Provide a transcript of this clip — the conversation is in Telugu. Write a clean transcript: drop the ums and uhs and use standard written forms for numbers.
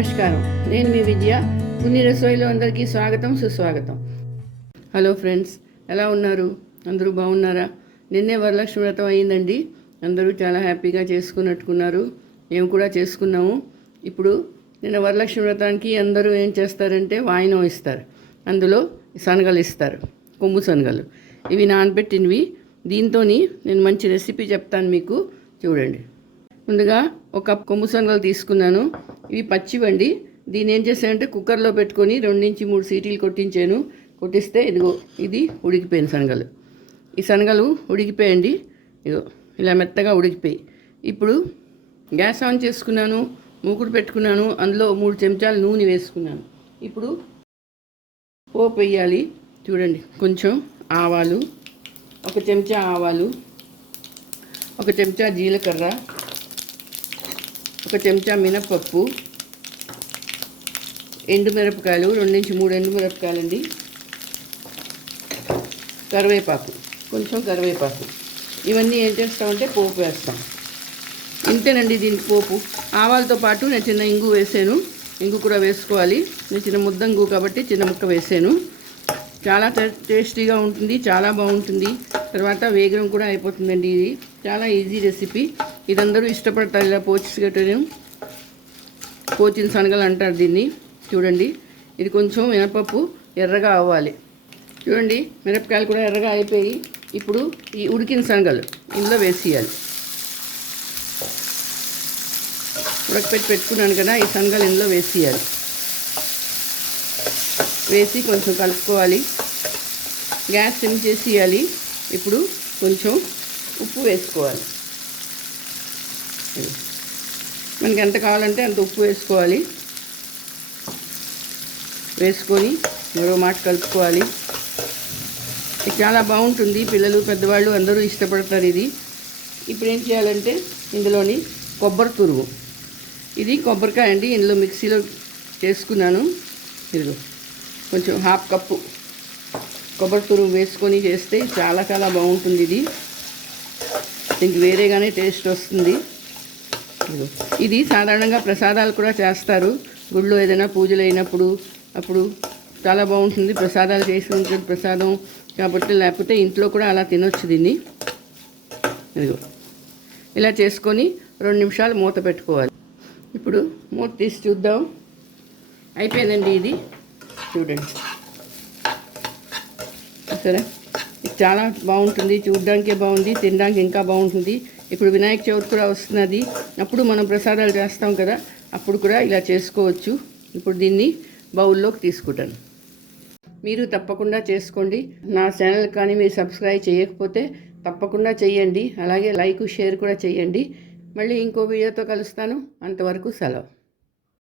నమస్కారం, నేను మీ విద్య. పుణ్య రసోయిలో అందరికీ స్వాగతం, సుస్వాగతం. హలో ఫ్రెండ్స్, ఎలా ఉన్నారు? అందరూ బాగున్నారా? నిన్నే వరలక్ష్మి వ్రతం అయ్యిందండి. అందరూ చాలా హ్యాపీగా చేసుకున్నట్టుకున్నారు. మేము కూడా చేసుకున్నాము. ఇప్పుడు నిన్న వరలక్ష్మి వ్రతానికి అందరూ ఏం చేస్తారంటే వాయినం ఇస్తారు. అందులో శనగలు ఇస్తారు, కొమ్ము శనగలు. ఇవి నానబెట్టినవి. దీంతో నేను మంచి రెసిపీ చెప్తాను మీకు, చూడండి. ముందుగా ఒక కప్ కొమ్ము శనగలు తీసుకున్నాను. ఇవి పచ్చివండి. దీన్ని ఏం చేశానంటే కుక్కర్లో పెట్టుకొని 2-3 సీటీలు కొట్టించాను. కొట్టిస్తే ఇదిగో ఇది ఉడికిపోయిన శనగలు. ఈ శనగలు ఉడికిపోయండి. ఇదిగో ఇలా మెత్తగా ఉడికిపోయి. ఇప్పుడు గ్యాస్ ఆన్ చేసుకున్నాను, మూకుడు పెట్టుకున్నాను. అందులో 3 చెంచాలు నూనె వేసుకున్నాను. ఇప్పుడు పోపు వేయాలి. చూడండి, కొంచెం ఆవాలు, 1 చెంచా ఆవాలు, 1 చెంచా జీలకర్ర, 1 చెంచా మినపప్పు, ఎండుమిరపకాయలు 2-3 ఎండుమిరపకాయలండి, కరివేపాకు, కొంచెం కరివేపాకు. ఇవన్నీ ఏం చేస్తామంటే పోపు వేస్తాం. ఇంతేనండి దీనికి పోపు. ఆవాలతో పాటు నేను చిన్న ఇంగు వేసాను. ఇంగు కూడా వేసుకోవాలి. నేను చిన్న ముద్దంగు కాబట్టి చిన్న ముక్క వేసాను. చాలా టేస్టీగా ఉంటుంది, చాలా బాగుంటుంది. తర్వాత వేగం కూడా అయిపోతుందండి. ఇది చాలా ఈజీ రెసిపీ. ఇది అందరూ ఇష్టపడతారు. ఇలా పోచిన శనగలు అంటారు దీన్ని. చూడండి, ఇది కొంచెం మినపప్పు ఎర్రగా అవ్వాలి. చూడండి, మిరపకాయలు కూడా ఎర్రగా అయిపోయి ఇప్పుడు ఈ ఉడికిన శనగలు ఇందులో వేసేయాలి. పెట్టుకున్నాను కదా, ఈ శనగలు ఇందులో వేసేయాలి. వేసి కొంచెం కలుపుకోవాలి. గ్యాస్ సిమ్ చేసేయాలి. ఇప్పుడు కొంచెం ఉప్పు వేసుకోవాలి. మనకి ఎంత కావాలంటే అంత ఉప్పు వేసుకోవాలి. వేసుకొని మరో మాట కలుపుకోవాలి. ఇది చాలా బాగుంటుంది. పిల్లలు, పెద్దవాళ్ళు అందరూ ఇష్టపడతారు ఇది. ఇప్పుడు ఏం చేయాలంటే ఇందులోని కొబ్బరి తురుము, ఇది కొబ్బరికాయ అండి, ఇందులో మిక్సీలో చేసుకున్నాను. ఇదిగో కొంచెం 1/2 కప్పు కొబ్బరి తురుము వేసుకొని చేస్తే చాలా చాలా బాగుంటుంది. దీనికి వేరేగానే టేస్ట్ వస్తుంది. ఇది సాధారణంగా ప్రసాదాలు కూడా చేస్తారు. గుళ్ళో ఏదైనా పూజలు అయినప్పుడు అప్పుడు చాలా బాగుంటుంది. ప్రసాదాలు చేసుకుంటే ప్రసాదం కాబట్టి, లేకపోతే ఇంట్లో కూడా అలా తినొచ్చు దీన్ని. ఇదిగో ఇలా చేసుకొని 2 నిమిషాలు మూత పెట్టుకోవాలి. ఇప్పుడు మూత తీసి చూద్దాం. అయిపోయిందండి ఇది. చూడండి, సరే, ఇది చాలా బాగుంటుంది. చూడడానికే బాగుంది, తినడానికి ఇంకా బాగుంటుంది. ఇప్పుడు వినాయక చవితి కూడా వస్తున్నది. అప్పుడు మనం ప్రసాదాలు చేస్తాం కదా, అప్పుడు కూడా ఇలా చేసుకోవచ్చు. ఇప్పుడు దీన్ని బౌల్లోకి తీసుకుంటాను. మీరు తప్పకుండా చేసుకోండి. నా ఛానల్ కానీ మీరు సబ్స్క్రైబ్ చేయకపోతే తప్పకుండా చేయండి. అలాగే లైక్, షేర్ కూడా చేయండి. మళ్ళీ ఇంకో వీడియోతో కలుస్తాను. అంతవరకు సెలవు.